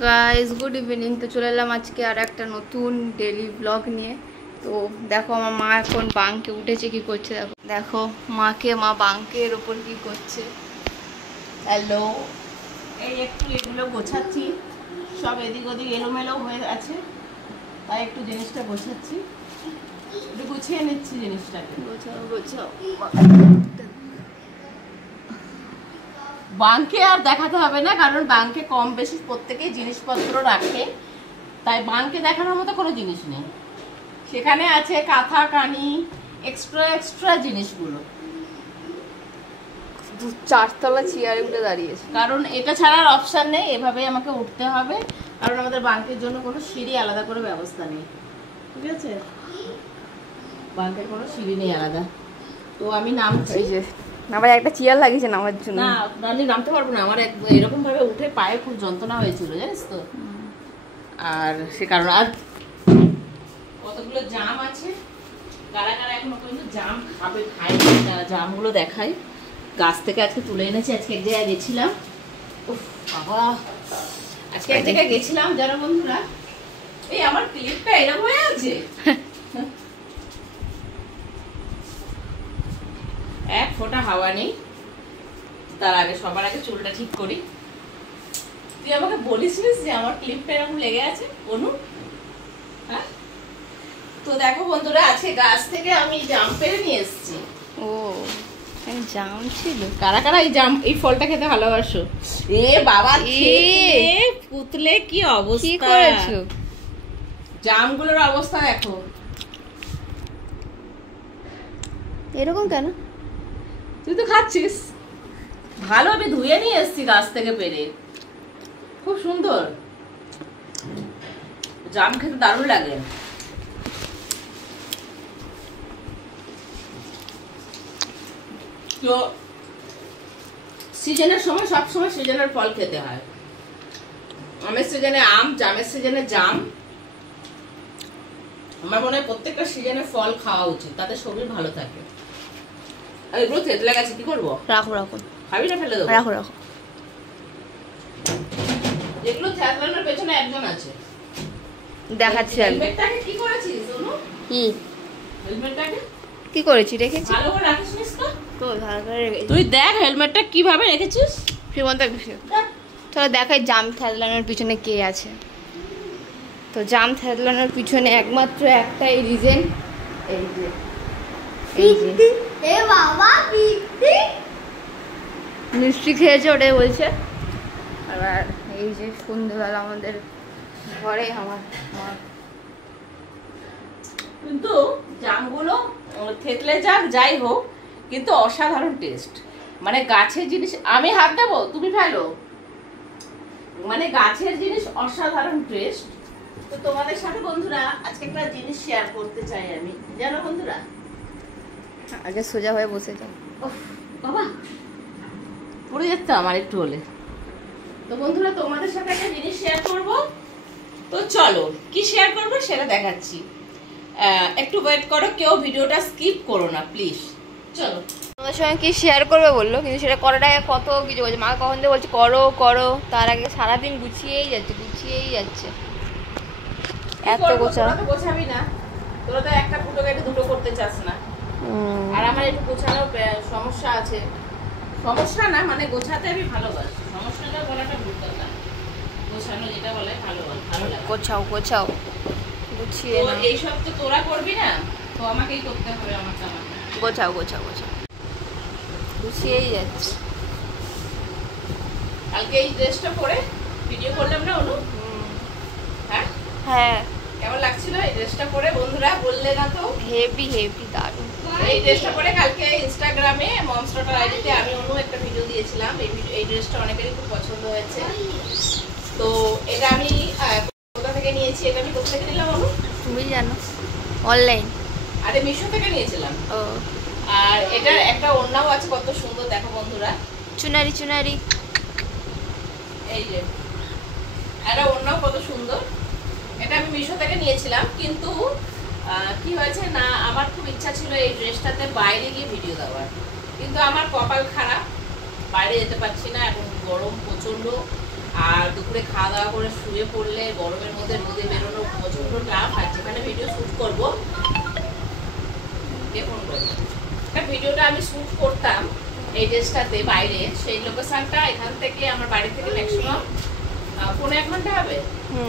Guys, good evening. তো চলে এলাম আজকে আর একটা নতুন ডেলি ব্লগ নিয়ে। তো দেখো আমার মা এখন বাঙ্কে উঠেছে, কি করছে দেখো। দেখো মা বাঙ্কের ওপর কি করছে। হ্যালো, এই একটু এগুলো গোছাচ্ছি, সব এদিক ওদিক এলোমেলো হয়ে আছে, তাই একটু জিনিসটা গোছাচ্ছি, একটু গুছিয়ে নিচ্ছি জিনিসটাকে। গোছাও। বাঙ্কে আর দেখাতে হবে না, কারণ বাঙ্কে কম বেশি প্রত্যেকেই জিনিসপত্র রাখে, তাই বাঙ্কে দেখানোর মতো কোনো জিনিস নেই। সেখানে আছে কাঁথা কানি, এক্সট্রা জিনিসগুলো। চারতলা চেয়ারে উঠে দাঁড়িয়েছে, কারণ এটা ছাড়ার অপশন নেই, এভাবেই আমাকে উঠতে হবে, কারণ আমাদের বাঙ্কের জন্য কোনো সিঁড়ি আলাদা করে ব্যবস্থা নেই। ঠিক আছে, বাঙ্কের কোনো সিঁড়ি নেই আলাদা। তো আমি নামছি। আবার একটা চেয়ার লাগিয়েছে নামার জন্য। না, আমি নামতে পারবো না, আমার এরকম ভাবে উঠে পায়ে খুব যন্ত্রণা হয়েছিল, জানিস তো। আর সে কারণে আর কতগুলো জাম আছে, কারা কারা এখনো পর্যন্ত জাম খায়নি, তারা জামগুলো দেখাই। গাছ থেকে আজকে তুলে এনেছি, আজকে এক জায়গায় গেছিলাম। উফ বাবা, আজকে এক জায়গায় গেছিলাম যারা বন্ধুরা, এই আমার ক্লিপটা এরকম হয়ে আছে, এক ফোঁটা হাওয়া নেই। তার আগে সবার আগে চুলটা ঠিক করি। তুই আমাকে বলিসিস যে আমার ক্লিপটা এরকম লেগে আছে অনু? হ্যাঁ, তো দেখো বন্ধুরা, আজকে গাছ থেকে আমি জাম পেড়ে নিয়ে এসেছি। ও, জাম ছিল। কারা কারা এই ফলটা খেতে ভালোবাসো? এ বাবা, পুতলে কি অবস্থা, কি করেছো? জামগুলোর অবস্থা দেখো। এরকম কেন? তুই তো খাচ্ছিস ভালো, আমি ধুয়ে নিয়ে এসেছি গাছ থেকে পেরে, খুব সুন্দর। জাম খেতে দারুণ লাগে। তো সিজনের সময় সবসময় সিজনের ফল খেতে হয়। আমের সিজনে আম, জামের সিজনে জাম। আমার মনে হয় প্রত্যেকটা সিজনে ফল খাওয়া উচিত, তাতে শরীর ভালো থাকে। এগুলো থেতলে গেছে, কি করবো? রাখো, খাবি না ফেলে দেবো? রাখো। এগুলো থেতলানোর পেছনে একজন আছে, দেখাচ্ছি। হেলমেটটাকে কি করেছিস অনু? হেলমেটটাকে কি করেছি? রেখেছি। ভালো করে রাখিসনিস তো? তো ভালো করে রেখেছি। তুই দেখ হেলমেটটা কিভাবে রেখেছিস। চলো দেখাই জাম থেতলানোর পিছনে কে আছে। তো জাম থেতলানোর পিছনে একমাত্র একটাই রিজন, এই যে মিষ্টি খেয়েছে, ওটাই বলছে। আবার এই যে সন্ধ্যেবেলা আমাদের ঘরে আমার মা, কিন্তু জামগুলো থেতলে যাক যাই হোক, কিন্তু অসাধারণ টেস্ট। মানে গাছের জিনিস, আমি হাত দেবো তুমি ফেলো, মানে গাছের জিনিস অসাধারণ টেস্ট। তো তোমাদের সাথে বন্ধুরা আজকে একটা জিনিস শেয়ার করতে চাই আমি, জানো বন্ধুরা। আগে সোজা হয়ে বসে যাও। বাবা পড়ে যাচ্ছে আমার একটু হলে। তো বন্ধুরা তোমাদের সাথে একটা জিনিস শেয়ার করব, তো চলো কি শেয়ার করব সেটা দেখাচ্ছি। একটু ওয়েট করো, কেউ ভিডিওটা স্কিপ করো না প্লিজ। চলো, তোমাদের সঙ্গে কি শেয়ার করবে বললো, কিন্তু সেটা করার আগে কত কিছু বলছে। মা কখন দিয়ে বলছে করো, তার আগে সারাদিন গুছিয়েই যাচ্ছে। এত গোছাবি না, তোরা তো একটা ফুটো কেটে দুটো করতে চাস না। আর আমার একটু গোছানোর সমস্যা আছে। সমস্যা না, মানে গোছাতে আমি ভালোবাসি, সমস্যাটা বলাটা ভুল কথা। গোছানো যেটা বলে ভালো লাগে। গোছাও গুছিয়ে তো এইসব তো তোরা করবি না, তো আমাকেই করতে হবে। আমার জামাটা গোছাও গুছিয়েই যাচ্ছে। কালকে এই ড্রেসটা পরে ভিডিও করলাম না অনু? হ্যাঁ, কেমন লাগছিল এই ড্রেসটা পরে বন্ধুরা? বললে না তো, হেভি দারুণ। এই ড্রেসটা পরে কালকে ইনস্টাগ্রামে মনস্টার আইডিতে আমি অনু একটা ভিডিও দিয়েছিলাম। এই ড্রেসটা অনেকেরই খুব পছন্দ হয়েছে। তো এটা আমি কোথা থেকে নিয়েছি, এটা আমি কোথা থেকে নিলাম অনু? তুমি জানো, অনলাইন। আরে মিশো থেকে নিয়েছিলাম। ও, আর এটার একটা ওড়নাও আছে, কত সুন্দর দেখো বন্ধুরা, চুনারি। এই যে একটা ওড়নাও কত সুন্দর। এটা আমি মিশো থেকে নিয়েছিলাম, কিন্তু কি হয়েছে না, আমার খুব ইচ্ছা ছিল এই ড্রেসটাতে বাইরে গিয়ে ভিডিও দেওয়ার, কিন্তু আমার কপাল খারাপ, বাইরে যেতে পারছি না, এখন গরম প্রচন্ড। আর দুপুরে খাওয়া দাওয়া করে শুয়ে পড়লে গরমের মধ্যে রোদে বেরোনো প্রচন্ড টাফ। আর যেখানে ভিডিও শ্যুট করবো, ভিডিওটা আমি শ্যুট করতাম এই ড্রেসটাতে বাইরে, সেই লোকেশনটা এখান থেকে আমার বাড়ি থেকে ম্যাক্সিমাম 1.5 ঘন্টা হবে।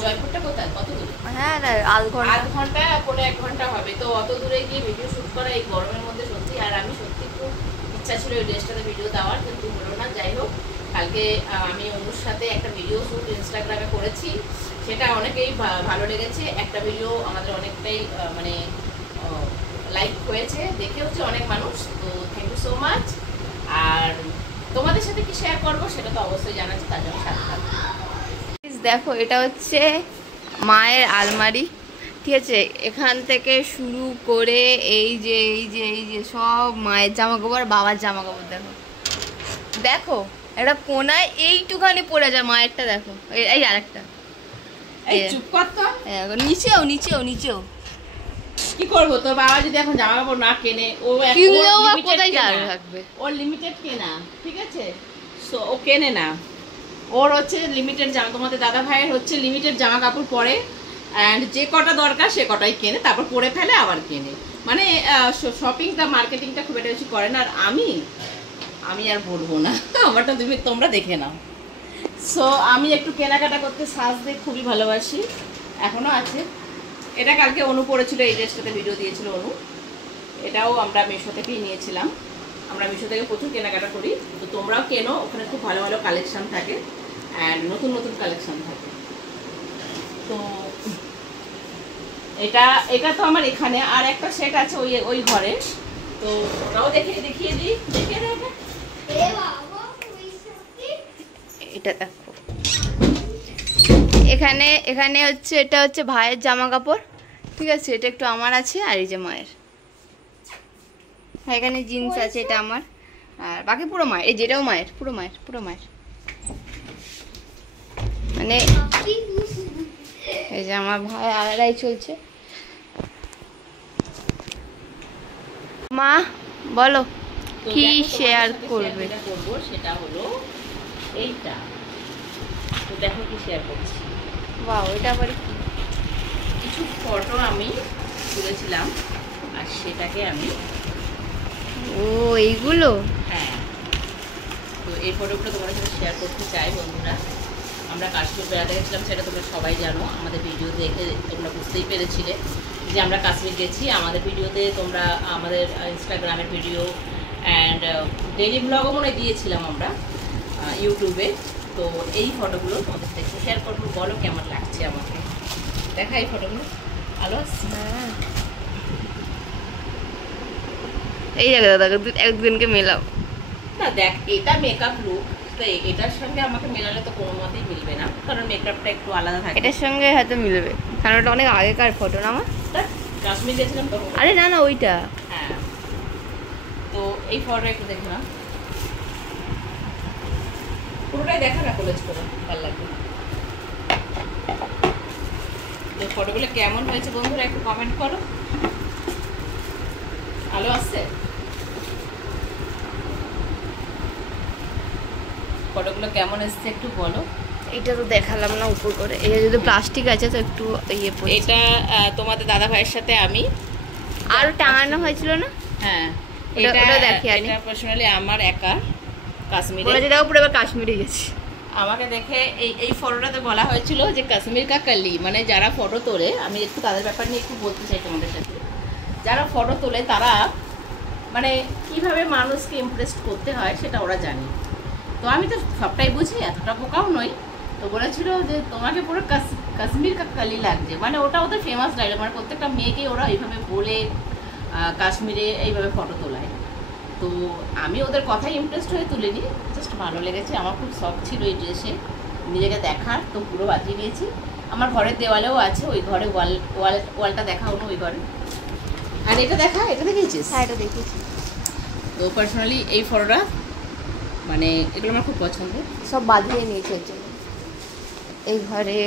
জয়পুরটা কোথায়, কত দূরে? হ্যাঁ আধ ঘন্টা 1.5 ঘন্টা হবে। তো অত দূরে গিয়ে ভিডিও শ্যুট করা এই গরমের মধ্যে সত্যি, আর আমি সত্যি খুব ইচ্ছা ছিল এই ড্রেসটাতে ভিডিও দেওয়ার, কিন্তু হলো না। যাই হোক, কালকে আমি অনুর সাথে একটা ভিডিও শ্যুট ইনস্টাগ্রামে করেছি, সেটা অনেকেই ভালো লেগেছে। একটা ভিডিও আমাদের অনেকটাই মানে লাইক হয়েছে, দেখে হচ্ছে অনেক মানুষ। তো থ্যাংক ইউ সো মাচ। আর তোমাদের সাথে কি শেয়ার করবো সেটা তো অবশ্যই জানাচ্ছি, তার জন্য সাথে থাকবে। দেখো এটা হচ্ছে মায়ের আলমারি, ঠিক আছে। এখান থেকে শুরু করে এই যে সব মায়ের জামা কাপড়, বাবার জামা কাপড়। দেখো দেখো একটা কোনায় এইটুখানি পড়ে যায় মায়েরটা, দেখো এই আরেকটা, চুপ কর তো। নিচেও কি করবো, তোর বাবা যদি এখন জামা কাপড় না কেনে, ওর লিমিটেড কেনা, ঠিক আছে। সো ও কেনে না, ওর হচ্ছে লিমিটেড জামা। তোমাদের দাদা ভাইয়ের হচ্ছে লিমিটেড জামা কাপড় পরে, অ্যান্ড যে কটা দরকার সে কটাই কেনে, তারপর পরে ফেলে আবার কেনে। মানে শপিংটা মার্কেটিংটা খুব একটা বেশি করে না। আর আমি আর বলবো না, আমারটা তোমরা দেখে নাও। সো আমি একটু কেনাকাটা করতে সাজতে খুবই ভালোবাসি, এখনো আছে। এটা কালকে অনু পড়েছিল, এই ড্রেসটাতে ভিডিও দিয়েছিল অনু। এটাও আমরা মিশো থেকেই নিয়েছিলাম। আমরা মিশো থেকে প্রচুর কেনাকাটা করি, তো তোমরাও কেনো, ওখানে খুব ভালো ভালো কালেকশান থাকে অ্যান্ড নতুন নতুন কালেকশান থাকে। তো এটা তো আমার এখানে, আর একটা সেট আছে ওই ঘরে, তো ওটাও দেখিয়ে দিই। এটা দেখো, এখানে হচ্ছে, এটা হচ্ছে ভাইয়ের জামা কাপড়, ঠিক আছে। এটা একটু আমার আছে, আর এই যে মায়ের। হ্যাঁ, এখানে জিন্স আছে, এটা আমার, আর বাকি পুরো মায়ের। এই যেটাও মায়ের, পুরো মায়ের। মানে এই যে আমার ভাই আলাদাই চলছে। মা বলো কি শেয়ার করবে? সেটা হলো এইটা। তো দেখো কি শেয়ার করছি। বাহ, এটা আবার কি? কিছু ফটো আমি তুলেছিলাম, আর সেটাকে আমি এইগুলো, হ্যাঁ, তো এই ফটোগুলো তোমাদের সাথে শেয়ার করতে চাই। বন্ধুরা, আমরা কাশ্মীর বেড়াতে গেছিলাম, সেটা তোমরা সবাই জানো। আমাদের ভিডিও দেখে তোমরা বুঝতেই পেরেছিলে যে আমরা কাশ্মীর গেছি। আমাদের ভিডিওতে তোমরা আমাদের ইনস্টাগ্রামের ভিডিও অ্যান্ড ডেইলি ব্লগও মনে দিয়েছিলাম আমরা ইউটিউবে। তো এই ফটোগুলো তোমাদের সাথে একটু শেয়ার করবো। বলো কেমন লাগছে আমাকে, দেখা এই ফটোগুলো ভালো আসছে। হ্যাঁ, এই জায়গায় দাদা একদিনকে মেলাও না। দেখ, এটা মেকআপ লুক, তো এটার সঙ্গে আমাকে মেলালে তো কোনো মতেই মিলবে না, কারণ মেকআপটা একটু আলাদা থাকে। এটার সঙ্গে হয়তো মিলবে, কারণ ওটা অনেক আগেকার ফটো না আমার। কাশ্মীর গেছিলাম তখন। আরে না ওইটা। হ্যাঁ, তো এই ফটোটা একটু দেখো না, পুরোটাই দেখা না, কলেজ করে ভালো লাগবে। তো ফটোগুলো কেমন হয়েছে বন্ধুরা একটু কমেন্ট করো। ভালো আসছে ফটোগুলো, কেমন এসছে একটু বলো। এটা তো দেখালাম না উপর করে, এটা যদি প্লাস্টিক আছে তো একটু ইয়ে পড়ে। এটা তোমাদের দাদা ভাইয়ের সাথে আমি আর টাঙানো হয়েছিল না? হ্যাঁ, এটা দেখি আমি। এটা পার্সোনালি আমার একা কাশ্মীরে। বলে যেটা পুরো এবার কাশ্মীরে গেছি। আমাকে দেখে এই ফটোটাতে বলা হয়েছিল যে কাশ্মীর কা কালি, মানে যারা ফটো তোলে, আমি একটু তাদের ব্যাপার নিয়ে একটু বলতে চাই তোমাদের সাথে। যারা ফটো তোলে তারা মানে কিভাবে মানুষকে ইমপ্রেস করতে হয় সেটা ওরা জানে। তো আমি তো সবটাই বুঝি, এতটা বোকাও নই। তো বলেছিল যে তোমাকে পুরো কাশ্মীর কা কালি লাগছে, মানে ওটা ওদের ফেমাস ডায়লগ, মানে প্রত্যেকটা মেয়েকে ওরা এইভাবে বলে কাশ্মীরে এইভাবে ফটো তোলায়। তো আমি ওদের কথাই ইমপ্রেসড হয়ে তুলিনি, জাস্ট ভালো লেগেছে। আমার খুব শখ ছিল এই ড্রেসে নিজেকে দেখার, তো পুরো বাজিয়ে নিয়েছি। আমার ঘরের দেওয়ালেও আছে, ওই ঘরে ওয়ালটা দেখা হলো ওই ঘরে। আর এটা এটা দেখেছিস? হ্যাঁ, এটা দেখেছি। তো পার্সোনালি এই ফটোটা মানে এগুলো আমার খুব পছন্দের। সব বাঁধিয়ে নিয়েছে এর জন্য। এই ঘরে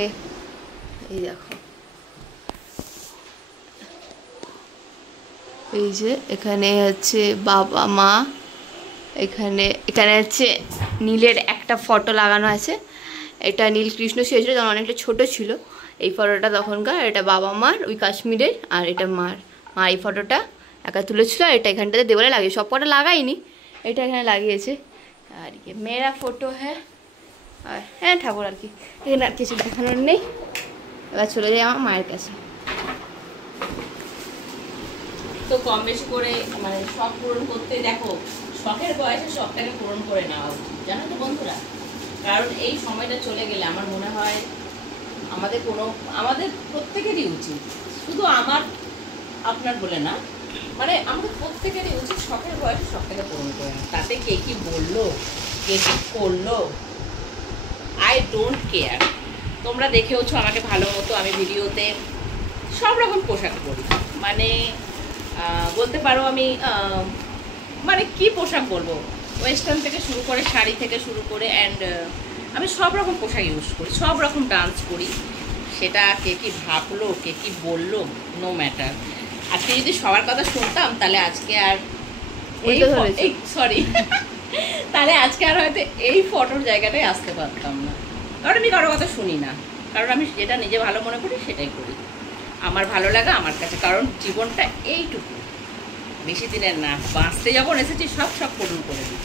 এই দেখো, এই যে এখানে হচ্ছে বাবা মা, এখানে হচ্ছে নীলের একটা ফটো লাগানো আছে, এটা নীলকৃষ্ণ সেজেছিল যখন অনেকটা ছোট ছিল। এই ফটোটা তখনকার, এটা বাবা মার ওই কাশ্মীরের, আর এটা মার। মা এই ফটোটা একা তুলেছিল, আর এটা এখানটাতে দেওয়ালে লাগিয়ে, সব ফটো লাগাইনি, এটা এখানে লাগিয়েছে। আর কি মেয়েরা ফটো হ্যাঁ, আর হ্যাঁ ঠাকুর আর কি, এখানে আর কিছু দেখানোর নেই। এবার চলে যাই আমার মায়ের কাছে। তো কম বেশি করে মানে শখ পূরণ করতে, দেখো শখের বয়সে শখটাকে পূরণ করে নেওয়া উচিত, জানো তো বন্ধুরা। কারণ এই সময়টা চলে গেলে আমার মনে হয় আমাদের প্রত্যেকেরই উচিত, শুধু আমার আপনার বলে না, মানে আমাদের প্রত্যেকেরই উচিত শখের বয়সে শখটাকে পূরণ করে নেওয়া। তাতে কে কি বললো, কে কি করলো, আই ডোন্ট কেয়ার। তোমরা দেখেওছো আমাকে ভালো মতো, আমি ভিডিওতে সব রকম পোশাক পরি, মানে বলতে পারো আমি মানে কি পোশাক বলবো, ওয়েস্টার্ন থেকে শুরু করে, শাড়ি থেকে শুরু করে, অ্যান্ড আমি সব রকম পোশাক ইউজ করি, সব রকম ডান্স করি। সেটা কে কি ভাবলো, কে কি বললো, নো ম্যাটার। আজকে যদি সবার কথা শুনতাম তাহলে আজকে আর সরি তাহলে আজকে আর হয়তো এই ফটোর জায়গাটায় আসতে পারতাম না। কারণ আমি কারো কথা শুনি না, কারণ আমি যেটা নিজে ভালো মনে করি সেটাই করি, আমার ভালো লাগা আমার কাছে। কারণ জীবনটা এইটুকু, বেশি দিনের না, বাঁচতে যখন এসেছি সব পূরণ করে দিই।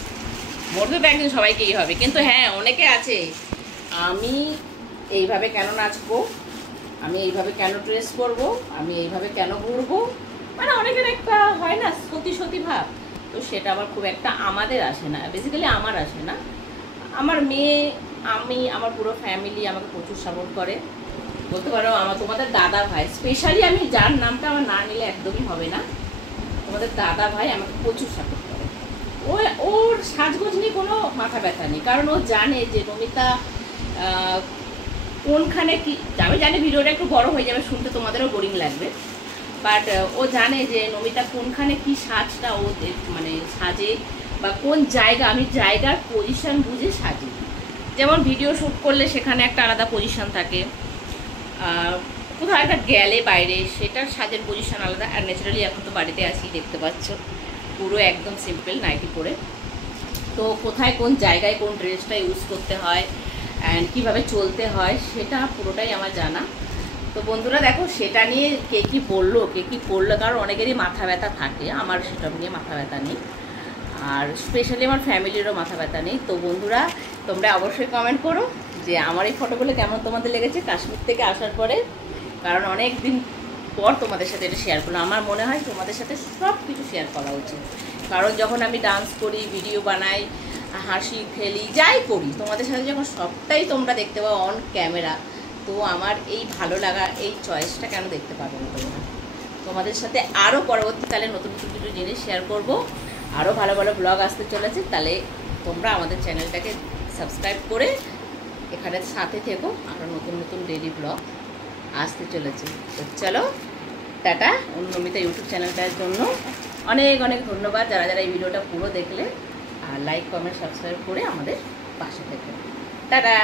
মরতে তো একদিন সবাইকেই হবে, কিন্তু হ্যাঁ অনেকে আছে আমি এইভাবে কেন নাচবো, আমি এইভাবে কেন ড্রেস করবো, আমি এইভাবে কেন ঘুরবো, মানে অনেকের একটা হয় না সতী ভাব। তো সেটা আবার খুব একটা আমাদের আসে না, বেসিক্যালি আমার আসে না। আমার মেয়ে, আমি, আমার পুরো ফ্যামিলি আমাকে প্রচুর সাপোর্ট করে, বলতে পারো আমার তোমাদের দাদা ভাই স্পেশালি, আমি যার নামটা আমার না নিলে একদমই হবে না, তোমাদের দাদা ভাই আমাকে প্রচুর সাপোর্ট করে। ওর সাজগোজ নিয়ে কোনো মাথা ব্যথা নেই, কারণ ও জানে যে নমিতা কোনখানে কি, আমি জানি ভিডিওটা একটু বড় হয়ে যাবে, শুনতে তোমাদেরও বোরিং লাগবে, বাট ও জানে যে নমিতা কোনখানে কি সাজটা ও মানে সাজে, বা কোন জায়গা, আমি জায়গার পজিশন বুঝে সাজি। যেমন ভিডিও শ্যুট করলে সেখানে একটা আলাদা পজিশন থাকে, কোথাও একটা গেলে বাইরে সেটার সাজের পজিশন আলাদা। আর ন্যাচারালি এখন তো বাড়িতে আসি, দেখতে পাচ্ছ পুরো একদম সিম্পল নাইটি পরে, তো কোথায় কোন জায়গায় কোন ড্রেসটা ইউজ করতে হয় অ্যান্ড কীভাবে চলতে হয় সেটা পুরোটাই আমার জানা। তো বন্ধুরা দেখো, সেটা নিয়ে কে কী বললো, কে কী করলো, কারণ অনেকেরই মাথা ব্যথা থাকে, আমার সেটা নিয়ে মাথা ব্যথা নেই, আর স্পেশালি আমার ফ্যামিলিরও মাথা ব্যথা নেই। তো বন্ধুরা তোমরা অবশ্যই কমেন্ট করো যে আমার এই ফটোগুলো কেমন তোমাদের লেগেছে কাশ্মীর থেকে আসার পরে, কারণ অনেক দিন পর তোমাদের সাথে এটা শেয়ার করলাম। আমার মনে হয় তোমাদের সাথে সব কিছু শেয়ার করা উচিত, কারণ যখন আমি ডান্স করি, ভিডিও বানাই, হাসি খেলি, যাই করি, তোমাদের সাথে যখন সবটাই তোমরা দেখতে পাও অন ক্যামেরা, তো আমার এই ভালো লাগা, এই চয়েসটা কেন দেখতে পাবে না তোমরা। তোমাদের সাথে আরও পরবর্তীকালে নতুন নতুন কিছু জিনিস শেয়ার করব, আরও ভালো ভালো ব্লগ আসতে চলেছে, তাহলে তোমরা আমাদের চ্যানেলটাকে সাবস্ক্রাইব করে এখানে সাথে থেকো, আরও নতুন নতুন ডেইলি ব্লগ আসতে চলেছে। তো চলো টাটা। নমিতা ইউটিউব চ্যানেলটার জন্য অনেক অনেক ধন্যবাদ, যারা যারা এই ভিডিওটা পুরো দেখলে, আর লাইক কমেন্ট সাবস্ক্রাইব করে আমাদের পাশে থেকে। টাটা।